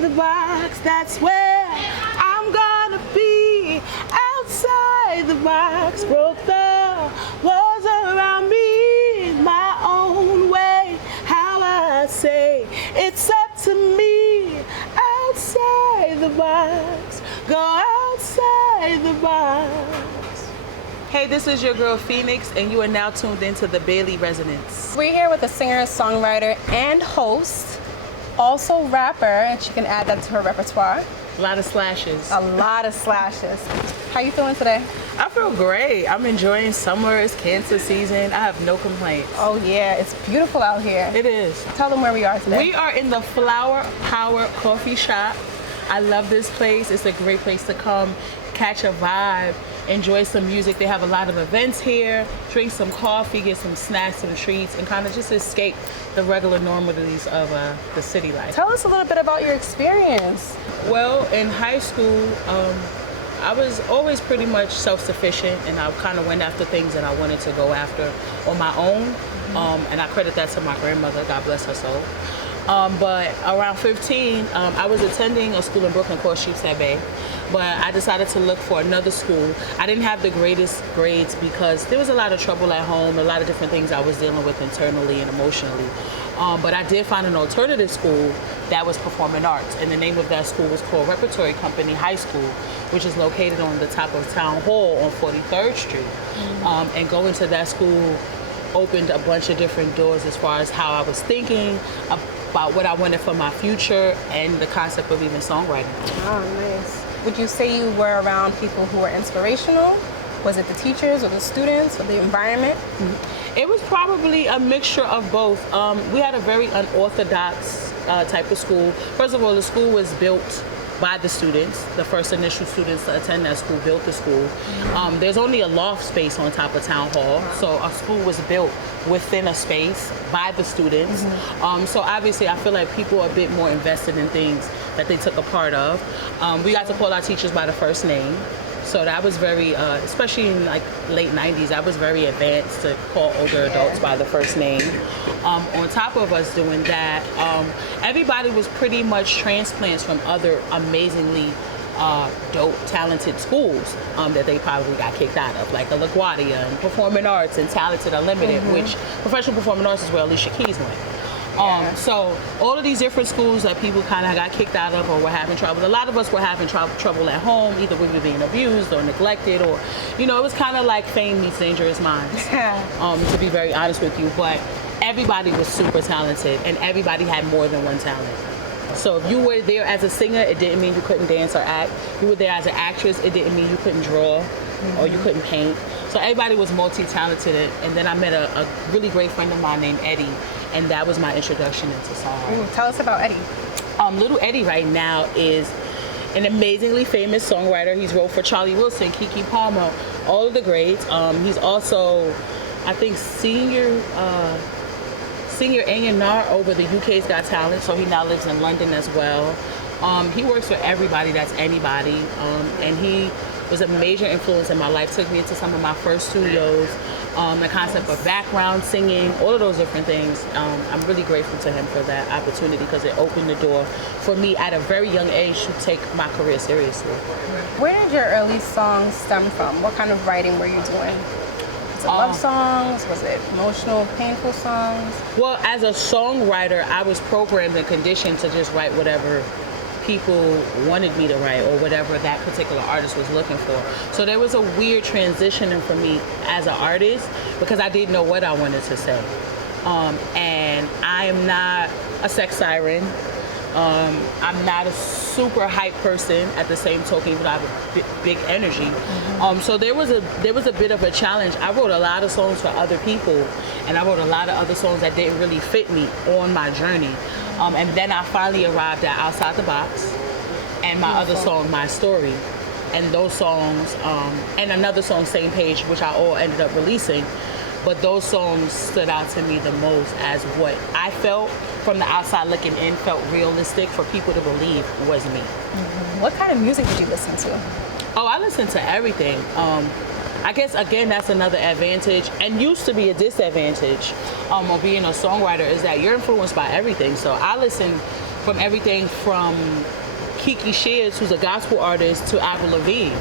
the box, that's where I'm gonna be. Outside the box, broke the walls around me, my own way, how I say, it's up to me. Outside the box, go outside the box. Hey, this is your girl Phoenix, and you are now tuned into the Bailey Resonance. We're here with a singer, songwriter, and host, also rapper, and she can add that to her repertoire. A lot of slashes. A lot of slashes. How you feeling today? I feel great. I'm enjoying summer. It's Cancer season. I have no complaints. Oh yeah, it's beautiful out here. It is. Tell them where we are today. We are in the Flower Power Coffee Shop. I love this place. It's a great place to come, catch a vibe, enjoy some music. They have a lot of events here. Drink some coffee, get some snacks, some treats, and kind of just escape the regular normalities of the city life. Tell us a little bit about your experience. Well, in high school, I was always pretty much self-sufficient, and I kind of went after things that I wanted to go after on my own. And I credit that to my grandmother, God bless her soul. But around 15, I was attending a school in Brooklyn called Sheepshead Bay, but I decided to look for another school. I didn't have the greatest grades because there was a lot of trouble at home, a lot of different things I was dealing with internally and emotionally. But I did find an alternative school that was performing arts, and the name of that school was called Repertory Company High School, which is located on the top of Town Hall on 43rd Street. And going to that school opened a bunch of different doors as far as how I was thinking about what I wanted for my future and the concept of even songwriting. Oh, nice. Would you say you were around people who were inspirational? Was it the teachers or the students or the environment? It was probably a mixture of both. We had a very unorthodox type of school. First of all, the school was built by the students. The first initial students to attend that school built the school. There's only a loft space on top of Town Hall, so our school was built within a space by the students. So obviously I feel like people are a bit more invested in things that they took a part of. We got to call our teachers by the first name. So that was very, especially in like late 90s, that was very advanced to call older adults by the first name. On top of us doing that, everybody was pretty much transplants from other amazingly dope, talented schools that they probably got kicked out of, like a LaGuardia and Performing Arts and Talented Unlimited, which Professional Performing Arts is where Alicia Keys went. So all of these different schools that people kind of got kicked out of or were having trouble. A lot of us were having trouble at home, either we were being abused or neglected, or, you know, it was kind of like Fame meets Dangerous Minds, to be very honest with you. But everybody was super talented, and everybody had more than one talent. So if you were there as a singer, it didn't mean you couldn't dance or act. You were there as an actress, it didn't mean you couldn't draw or you couldn't paint. So everybody was multi-talented, and then I met a really great friend of mine named Eddie, and that was my introduction into songwriting. Tell us about Eddie. Little Eddie right now is an amazingly famous songwriter. He's wrote for Charlie Wilson, Keke Palmer, all of the greats. He's also, I think, senior A&R over the UK's Got Talent, so he now lives in London as well. He works for everybody that's anybody, and he was a major influence in my life, took me into some of my first studios, the concept of background singing, all of those different things. I'm really grateful to him for that opportunity because it opened the door for me at a very young age to take my career seriously. Where did your early songs stem from? What kind of writing were you doing? Was it love songs? Was it emotional, painful songs? Well, as a songwriter, I was programmed and conditioned to just write whatever people wanted me to write or whatever that particular artist was looking for. So there was a weird transitioning for me as an artist because I didn't know what I wanted to say. And I am not a sex siren. I'm not a super hype person at the same token, but I have a big energy. So there was a bit of a challenge. I wrote a lot of songs for other people, and I wrote a lot of other songs that didn't really fit me on my journey. And then I finally arrived at Outside the Box and my other song, My Story. And those songs, and another song, Same Page, which I all ended up releasing. But those songs stood out to me the most as what I felt from the outside looking in, felt realistic for people to believe was me. What kind of music did you listen to? Oh, I listened to everything. I guess, again, that's another advantage, and used to be a disadvantage of being a songwriter, is that you're influenced by everything. So I listen from everything from Kiki Shears, who's a gospel artist, to Avril Lavigne,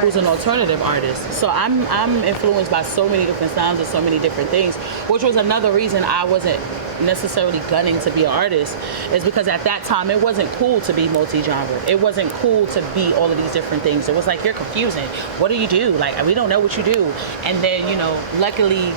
who's an alternative artist. So I'm influenced by so many different sounds and so many different things, which was another reason I wasn't necessarily gunning to be an artist, is because at that time it wasn't cool to be multi-genre. It wasn't cool to be all of these different things. It was like, you're confusing. What do you do? Like, we don't know what you do. And then, you know, luckily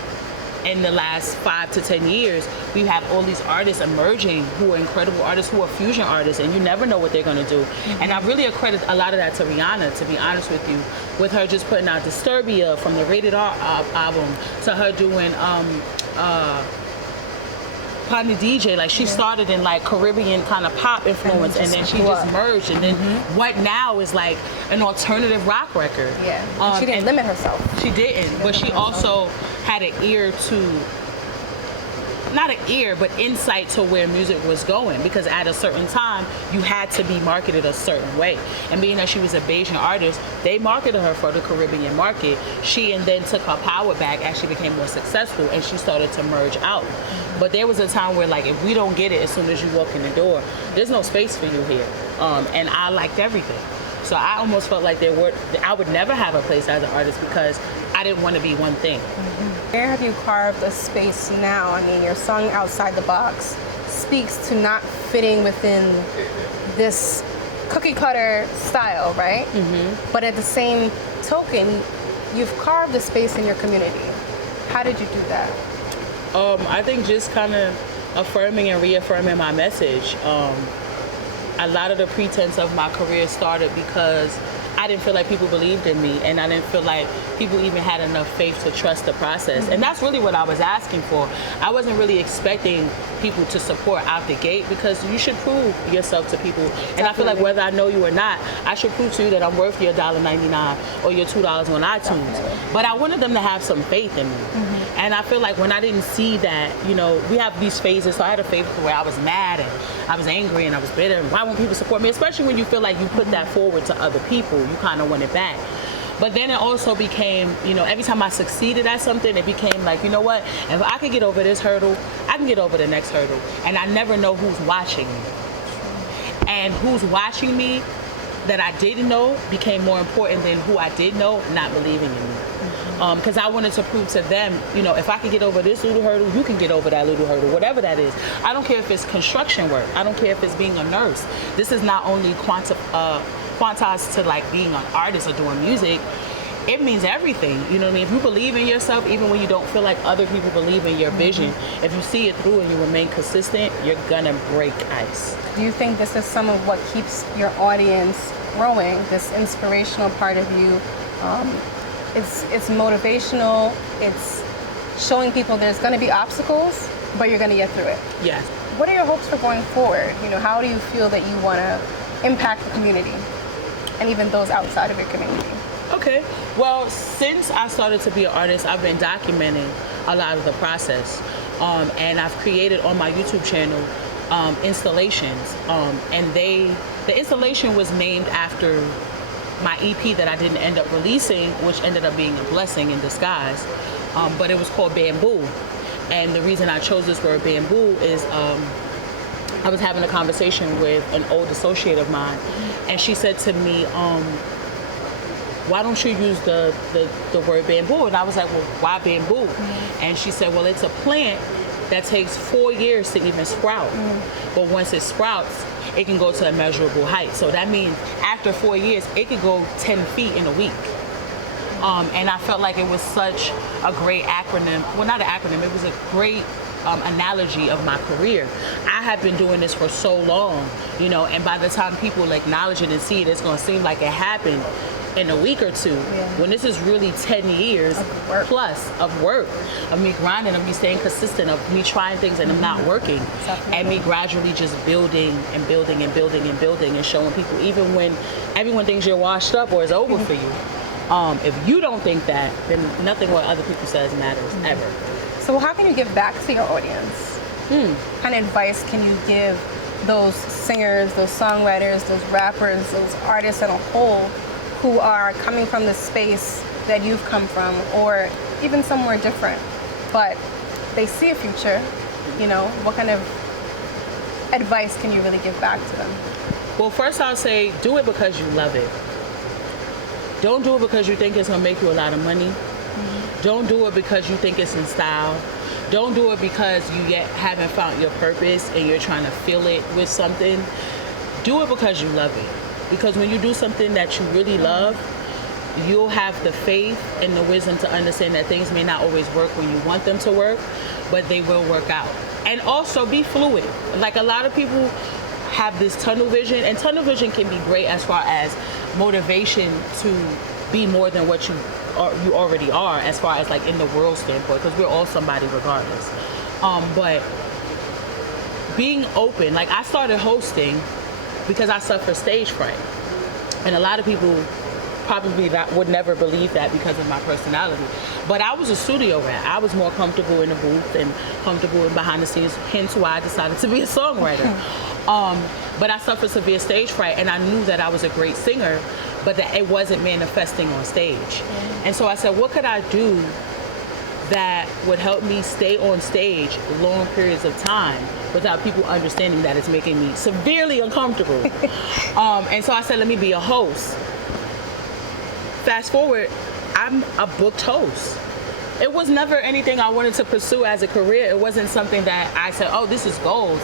in the last 5 to 10 years, we have all these artists emerging who are incredible artists, who are fusion artists, and you never know what they're going to do. And I really accredit a lot of that to Rihanna, to be honest with you, with her just putting out Disturbia from the Rated R album, to her doing Pani DJ. Like, she started in like Caribbean kind of pop influence, and then she just merged, and then what now is like an alternative rock record. Yeah, she didn't limit herself. She didn't, but she also had an ear to, not an ear, but insight to where music was going, because at a certain time you had to be marketed a certain way. And being that she was a Bayesian artist, they marketed her for the Caribbean market. She and then took her power back as she became more successful, and she started to merge out. But there was a time where, like, if we don't get it as soon as you walk in the door, there's no space for you here. And I liked everything. So I almost felt like I would never have a place as an artist, because I didn't want to be one thing. Where have you carved a space now? I mean, your song Outside the Box speaks to not fitting within this cookie cutter style, right? But at the same token, you've carved a space in your community. How did you do that? I think just kind of affirming and reaffirming my message. A lot of the pretense of my career started because I didn't feel like people believed in me, and I didn't feel like people even had enough faith to trust the process. And that's really what I was asking for. I wasn't really expecting people to support out the gate, because you should prove yourself to people. And I feel like whether I know you or not, I should prove to you that I'm worth your $1.99 or your $2 on iTunes. But I wanted them to have some faith in me. And I feel like when I didn't see that, you know, we have these phases. So I had a phase where I was mad and I was angry and I was bitter. And why won't people support me? Especially when you feel like you put that forward to other people, you kind of want it back. But then it also became, you know, every time I succeeded at something, it became like, you know what, if I could get over this hurdle, I can get over the next hurdle. And I never know who's watching me. And who's watching me that I didn't know became more important than who I did know not believing in me. Because I wanted to prove to them, you know, if I could get over this little hurdle, you can get over that little hurdle, whatever that is. I don't care if it's construction work. I don't care if it's being a nurse. This is not only quantized to like being an artist or doing music. It means everything. You know what I mean? If you believe in yourself, even when you don't feel like other people believe in your vision, if you see it through and you remain consistent, you're gonna break ice. Do you think this is some of what keeps your audience growing, this inspirational part of you? It's motivational, it's showing people there's gonna be obstacles, but you're gonna get through it. Yes. What are your hopes for going forward? You know, how do you feel that you wanna impact the community and even those outside of your community? Okay, well, since I started to be an artist, I've been documenting a lot of the process. And I've created on my YouTube channel installations. And the installation was named after my EP that I didn't end up releasing, which ended up being a blessing in disguise. But it was called Bamboo. And the reason I chose this word bamboo is I was having a conversation with an old associate of mine, and she said to me, why don't you use the word bamboo? And I was like, well, why bamboo? And she said, well, it's a plant that takes 4 years to even sprout. But once it sprouts, it can go to a measurable height. So that means after 4 years, it could go 10 feet in a week. And I felt like it was such a great acronym. Well, not an acronym, it was a great analogy of my career. I have been doing this for so long, you know, and by the time people acknowledge it and see it, it's going to seem like it happened in a week or two, when this is really 10 years plus of work, of me grinding, of me staying consistent, of me trying things and them not working, and me gradually just building and building and building and building and showing people, even when everyone thinks you're washed up or it's over for you, if you don't think that, then nothing what other people says matters ever. So how can you give back to your audience? What kind of advice can you give those singers, those songwriters, those rappers, those artists as a whole who are coming from the space that you've come from, or even somewhere different, but they see a future, you know, what kind of advice can you really give back to them? Well, first I'll say, do it because you love it. Don't do it because you think it's gonna make you a lot of money. Don't do it because you think it's in style. Don't do it because you yet haven't found your purpose and you're trying to fill it with something. Do it because you love it. Because when you do something that you really love, you'll have the faith and the wisdom to understand that things may not always work when you want them to work, but they will work out. And also be fluid. Like, a lot of people have this tunnel vision, and tunnel vision can be great as far as motivation to be more than what you already are, as far as like in the world standpoint, because we're all somebody regardless. But being open, like, I started hosting because I suffer stage fright, and a lot of people probably would never believe that because of my personality. But I was a studio rat. I was more comfortable in the booth and comfortable in behind the scenes, hence why I decided to be a songwriter. But I suffered severe stage fright, and I knew that I was a great singer, but that it wasn't manifesting on stage. And so I said, what could I do that would help me stay on stage long periods of time without people understanding that it's making me severely uncomfortable? And so I said, let me be a host. Fast forward, I'm a booked host. It was never anything I wanted to pursue as a career. It wasn't something that I said, oh, this is gold.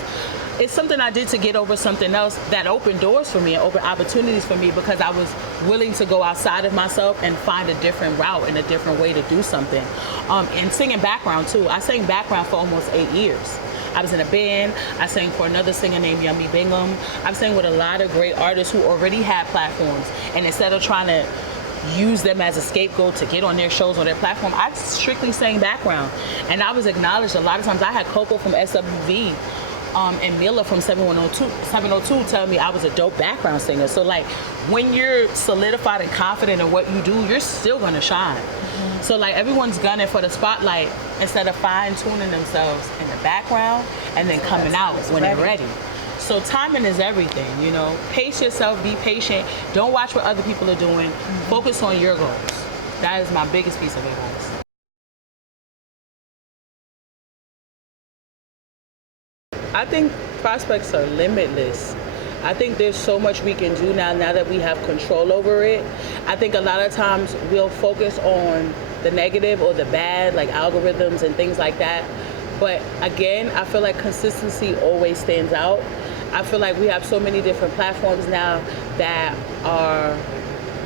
It's something I did to get over something else that opened doors for me and opened opportunities for me, because I was willing to go outside of myself and find a different route and a different way to do something. And singing background too. I sang background for almost 8 years. I was in a band. I sang for another singer named Yummy Bingham. I've sang with a lot of great artists who already had platforms, and instead of trying to use them as a scapegoat to get on their shows or their platform, I strictly sang background, and I was acknowledged. A lot of times I had Coco from SWV and Mila from 702 tell me I was a dope background singer. So like, when you're solidified and confident in what you do, you're still gonna shine. So like, everyone's gunning for the spotlight instead of fine-tuning themselves in the background and then coming out when they're ready. So timing is everything, you know. Pace yourself, be patient. Don't watch what other people are doing. Focus on your goals. That is my biggest piece of advice. I think prospects are limitless. I think there's so much we can do now that we have control over it. I think a lot of times we'll focus on the negative or the bad, like algorithms and things like that. But again, I feel like consistency always stands out. I feel like we have so many different platforms now that are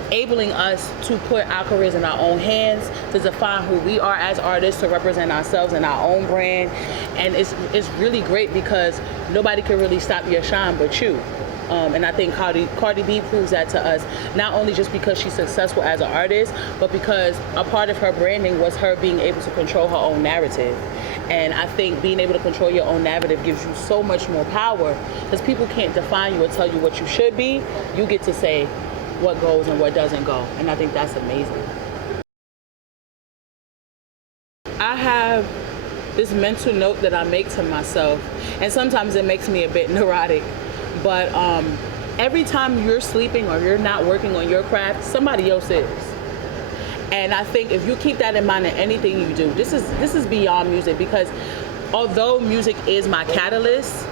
enabling us to put our careers in our own hands, to define who we are as artists, to represent ourselves in our own brand. And it's really great because nobody can really stop your shine but you. And I think Cardi B proves that to us, not only just because she's successful as an artist, but because a part of her branding was her being able to control her own narrative. And I think being able to control your own narrative gives you so much more power, because people can't define you or tell you what you should be. You get to say what goes and what doesn't go. And I think that's amazing. I have this mental note that I make to myself, and sometimes it makes me a bit neurotic. But every time you're sleeping or you're not working on your craft, somebody else is. And I think if you keep that in mind in anything you do, this is beyond music, because although music is my catalyst,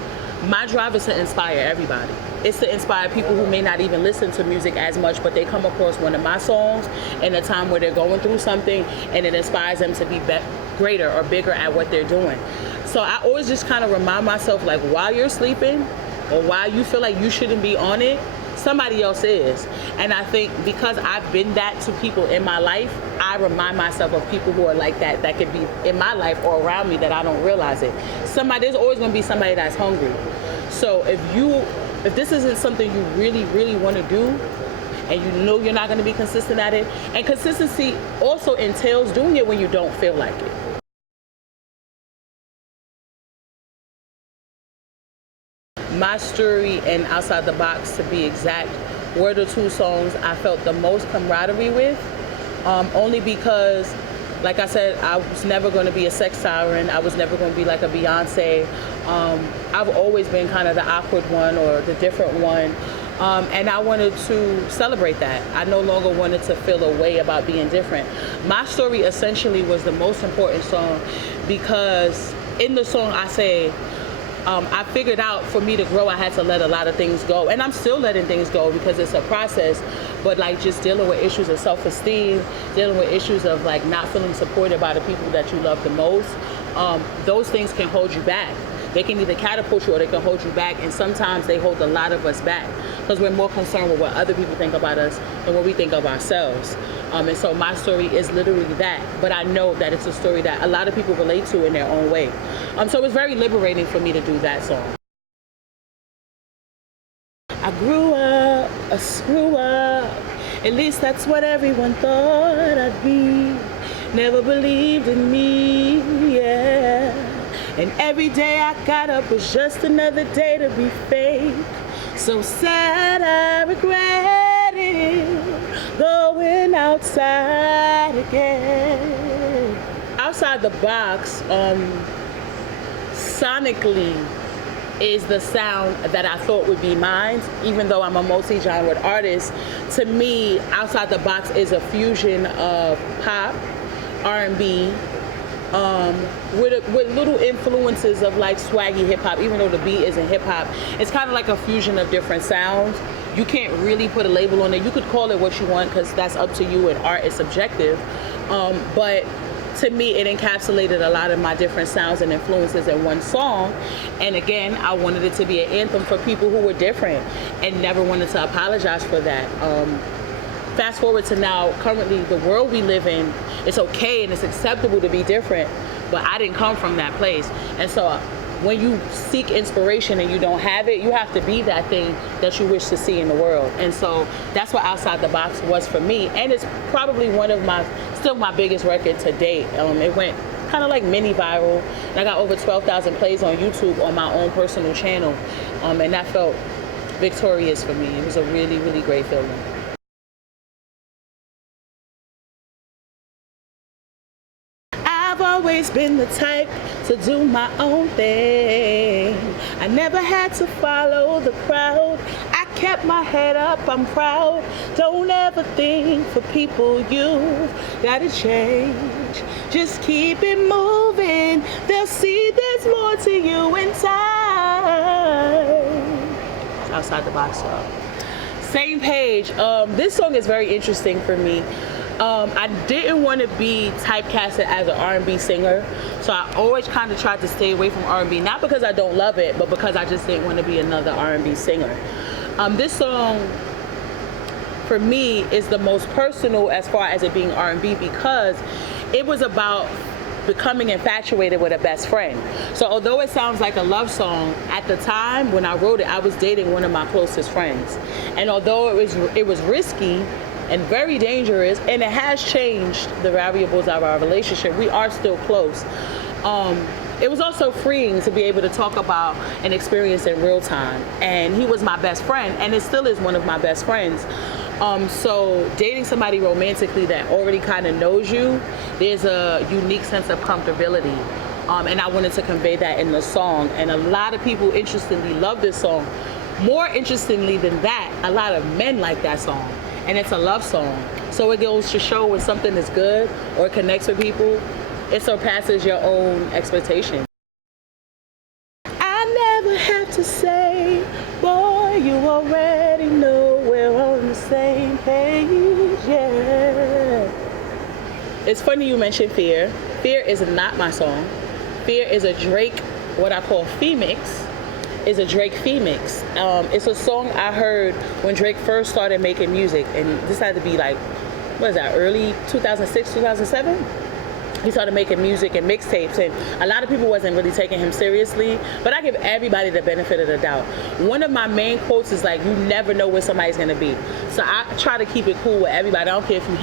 my drive is to inspire everybody. It's to inspire people who may not even listen to music as much, but they come across one of my songs in a time where they're going through something, and it inspires them to be greater or bigger at what they're doing. So I always just kind of remind myself, like, while you're sleeping or while you feel like you shouldn't be on it, somebody else is. And I think because I've been that to people in my life, I remind myself of people who are like that could be in my life or around me that I don't realize it. There's always going to be somebody that's hungry. So if this isn't something you really, really want to do, and you know you're not going to be consistent at it, and consistency also entails doing it when you don't feel like it. My Story and Outside the Box, to be exact, were the two songs I felt the most camaraderie with, only because, like I said, I was never going to be a sex siren. I was never going to be like a Beyonce. I've always been kind of the awkward one or the different one, and I wanted to celebrate that. I no longer wanted to feel a way about being different. My Story essentially was the most important song, because in the song I say, I figured out for me to grow, I had to let a lot of things go. And I'm still letting things go because it's a process. But like just dealing with issues of self-esteem, dealing with issues of like not feeling supported by the people that you love the most, those things can hold you back. They can either catapult you or they can hold you back. And sometimes they hold a lot of us back because we're more concerned with what other people think about us than what we think of ourselves. And so my story is literally that. But I know that it's a story that a lot of people relate to in their own way. So it's very liberating for me to do that song. I grew up a screw up. At least that's what everyone thought I'd be. Never believed in me, yeah. And every day I got up was just another day to be fake. So sad I regret it, going outside again. Outside the box, sonically, is the sound that I thought would be mine, even though I'm a multi-genre artist. To me, Outside the Box is a fusion of pop, R&B, with little influences of like swaggy hip hop, even though the beat isn't hip hop. It's kind of like a fusion of different sounds. You can't really put a label on it. You could call it what you want because that's up to you, and art is subjective. But to me, it encapsulated a lot of my different sounds and influences in one song. And again, I wanted it to be an anthem for people who were different and never wanted to apologize for that. Fast forward to now, currently the world we live in, it's okay and it's acceptable to be different, but I didn't come from that place. And so when you seek inspiration and you don't have it, you have to be that thing that you wish to see in the world. And so that's what Outside the Box was for me. And it's probably still my biggest record to date. It went kind of like mini viral. And I got over 12,000 plays on YouTube on my own personal channel. And that felt victorious for me. It was a really, really great feeling. I've always been the type to do my own thing. I never had to follow the crowd. I kept my head up, I'm proud. Don't ever think for people you've gotta change. Just keep it moving. They'll see there's more to you in time. Outside the Box, y'all. Same page. This song is very interesting for me. I didn't want to be typecasted as an R&B singer, so I always kind of tried to stay away from R&B, not because I don't love it, but because I just didn't want to be another R&B singer. This song, for me, is the most personal as far as it being R&B because it was about becoming infatuated with a best friend. So although it sounds like a love song, at the time when I wrote it, I was dating one of my closest friends. And although it was risky, and very dangerous, and it has changed the variables of our relationship, we are still close. It was also freeing to be able to talk about an experience in real time. And he was my best friend, and it still is one of my best friends. So dating somebody romantically that already kind of knows you, there's a unique sense of comfortability. And I wanted to convey that in the song. And a lot of people, interestingly, love this song. More interestingly than that, a lot of men like that song. And it's a love song. So it goes to show when something is good or connects with people, it surpasses your own expectations. I never have to say, boy, you already know we're on the same page, yeah. It's funny you mentioned Fear. Fear is not my song. Fear is a Drake, what I call phoenixx. Is a Drake phoenixx. It's a song I heard when Drake first started making music, and this had to be like, what is that, early 2006, 2007? He started making music and mixtapes, and a lot of people wasn't really taking him seriously, but I give everybody the benefit of the doubt. One of my main quotes is like, you never know where somebody's gonna be. So I try to keep it cool with everybody. I don't care if you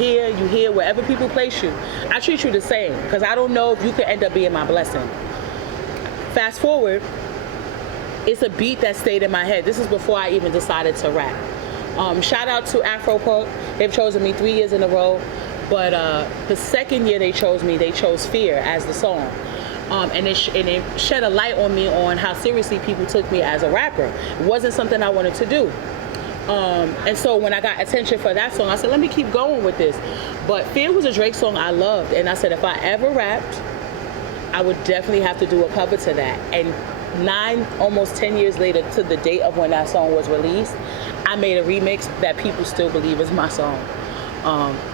hear, wherever people place you. I treat you the same, because I don't know if you could end up being my blessing. Fast forward, it's a beat that stayed in my head. This is before I even decided to rap. Shout out to Afro Punk. They've chosen me 3 years in a row. But the second year they chose me, they chose Fear as the song. And it shed a light on me on how seriously people took me as a rapper. It wasn't something I wanted to do. And so when I got attention for that song, I said, let me keep going with this. But Fear was a Drake song I loved. And I said, if I ever rapped, I would definitely have to do a cover to that. And almost 10 years later to the date of when that song was released, I made a remix that people still believe is my song.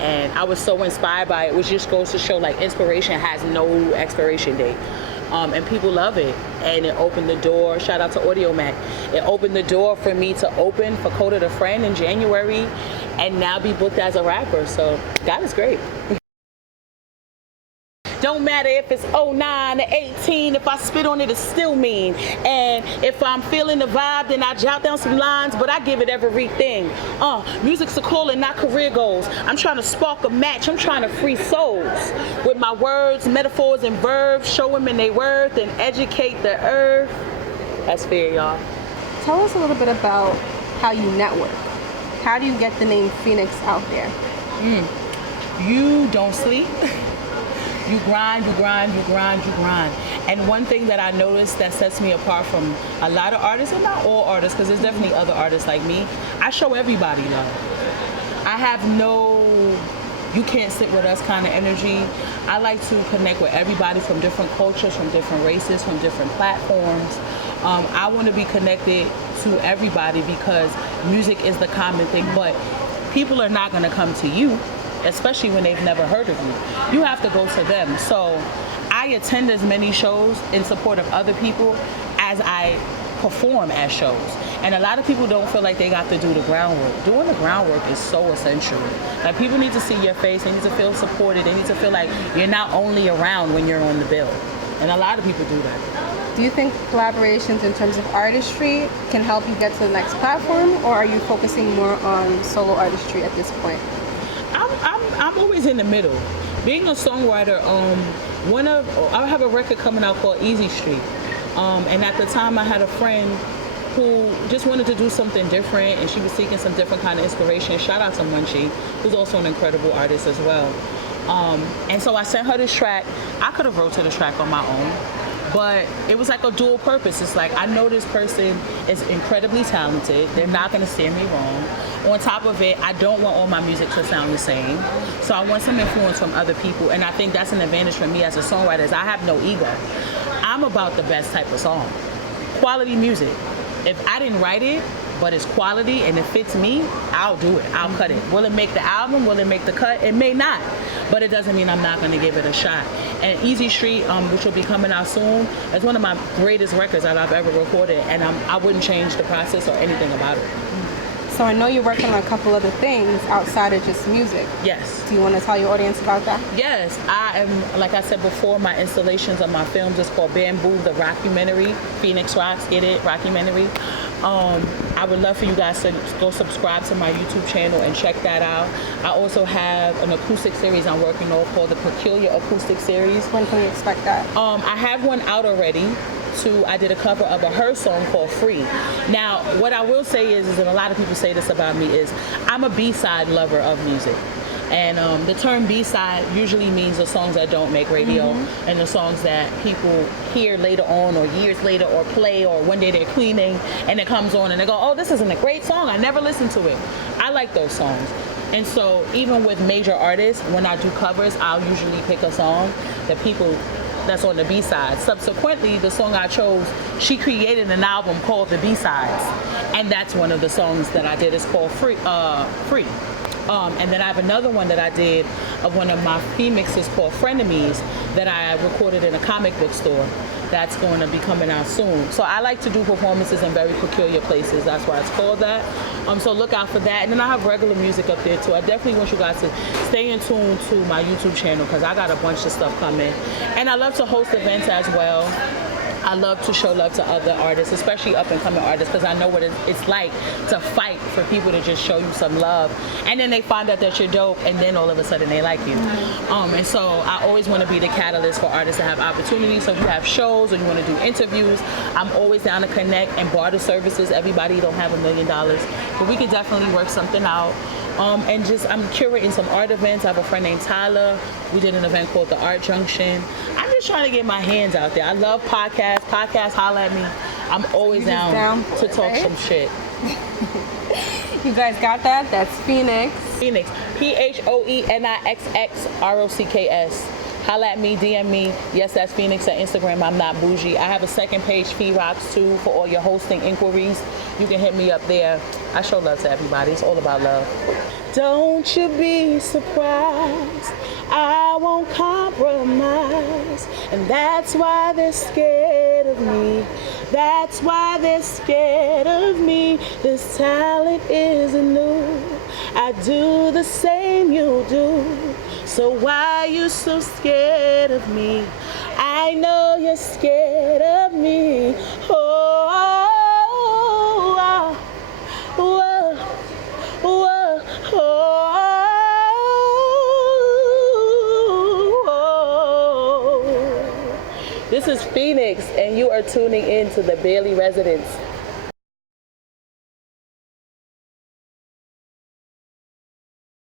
And I was so inspired by it. Which just goes to show, like, inspiration has no expiration date. And people love it. And it opened the door. Shout out to Audio Mac. It opened the door for me to open for Coda the Friend in January and now be booked as a rapper. So God is great. Don't matter if it's 09 to 18, if I spit on it, it's still mean. And if I'm feeling the vibe, then I jot down some lines, but I give it everything. Music's a calling, not career goals. I'm trying to spark a match. I'm trying to free souls with my words, metaphors, and verbs. Show women their worth and educate the earth. That's fair, y'all. Tell us a little bit about how you network. How do you get the name Phoenixx out there? You don't sleep. You grind, you grind, you grind, you grind. And one thing that I noticed that sets me apart from a lot of artists, and not all artists, because there's definitely other artists like me, I show everybody love. I have no, you can't sit with us kind of energy. I like to connect with everybody from different cultures, from different races, from different platforms. I want to be connected to everybody because music is the common thing, but people are not going to come to you, especially when they've never heard of you. You have to go to them. So I attend as many shows in support of other people as I perform at shows. And a lot of people don't feel like they got to do the groundwork. Doing the groundwork is so essential. Like, people need to see your face. They need to feel supported. They need to feel like you're not only around when you're on the bill. And a lot of people do that. Do you think collaborations in terms of artistry can help you get to the next platform, or are you focusing more on solo artistry at this point? I'm always in the middle. Being a songwriter, I have a record coming out called Easy Street. And at the time I had a friend who just wanted to do something different, and she was seeking some different kind of inspiration. Shout out to Munchie, who's also an incredible artist as well. And so I sent her this track. I could have wrote to the track on my own, but it was like a dual purpose. It's like, I know this person is incredibly talented. They're not going to steer me wrong. On top of it, I don't want all my music to sound the same. So I want some influence from other people. And I think that's an advantage for me as a songwriter, is I have no ego. I'm about the best type of song. Quality music. If I didn't write it, but it's quality and it fits me, I'll do it. I'll cut it. Will it make the album? Will it make the cut? It may not. But it doesn't mean I'm not going to give it a shot. And Easy Street, which will be coming out soon, is one of my greatest records that I've ever recorded. And I wouldn't change the process or anything about it. So I know you're working on a couple other things outside of just music. Yes. Do you want to tell your audience about that? Yes, I am, like I said before, my installations of my films is called Bamboo, the Rockumentary. Phoenixx Rocks, get it? Rockumentary. I would love for you guys to go subscribe to my YouTube channel and check that out. I also have an acoustic series I'm working on called the Peculiar Acoustic Series. When can we expect that? I have one out already. I did a cover of her song called Free. Now, what I will say is, and a lot of people say this about me, is I'm a B-side lover of music. And the term B-side usually means the songs that don't make radio, and the songs that people hear later on or years later or play, or one day they're cleaning and it comes on and they go, oh, this isn't a great song. I never listened to it. I like those songs. And so even with major artists, when I do covers, I'll usually pick a song that people that's on the B-side. Subsequently, the song I chose, she created an album called The B-Sides, and that's one of the songs that I did. It's called Free. And then I have another one that I did of one of my remixes called Frenemies that I recorded in a comic book store. That's going to be coming out soon. So I like to do performances in very peculiar places. That's why it's called that. So look out for that. And then I have regular music up there too. I definitely want you guys to stay in tune to my YouTube channel because I got a bunch of stuff coming. And I love to host events as well. I love to show love to other artists, especially up-and-coming artists, because I know what it's like to fight for people to just show you some love. And then they find out that you're dope, and then all of a sudden they like you. And so I always want to be the catalyst for artists to have opportunities. So if you have shows or you want to do interviews, I'm always down to connect and barter services. Everybody don't have $1 million, but we could definitely work something out. And just, I'm curating some art events. I have a friend named Tyler. We did an event called the Art Junction. I'm just trying to get my hands out there. I love podcasts. Podcasts, holla at me. I'm always down to talk some shit. You guys got that? That's Phoenixx. Phoenixx. Phoenixx. Holla at me, DM me. Yes, that's Phoenix at Instagram. I'm not bougie. I have a second page, phoenixx too, for all your hosting inquiries. You can hit me up there. I show love to everybody. It's all about love. Don't you be surprised. I won't compromise. And that's why they're scared of me. That's why they're scared of me. This talent isn't new. I do the same you do. So why you so scared of me? I know you're scared of me. Oh, oh, oh, oh, oh, oh. This is Phoenix, and you are tuning in to the Bailey Residence.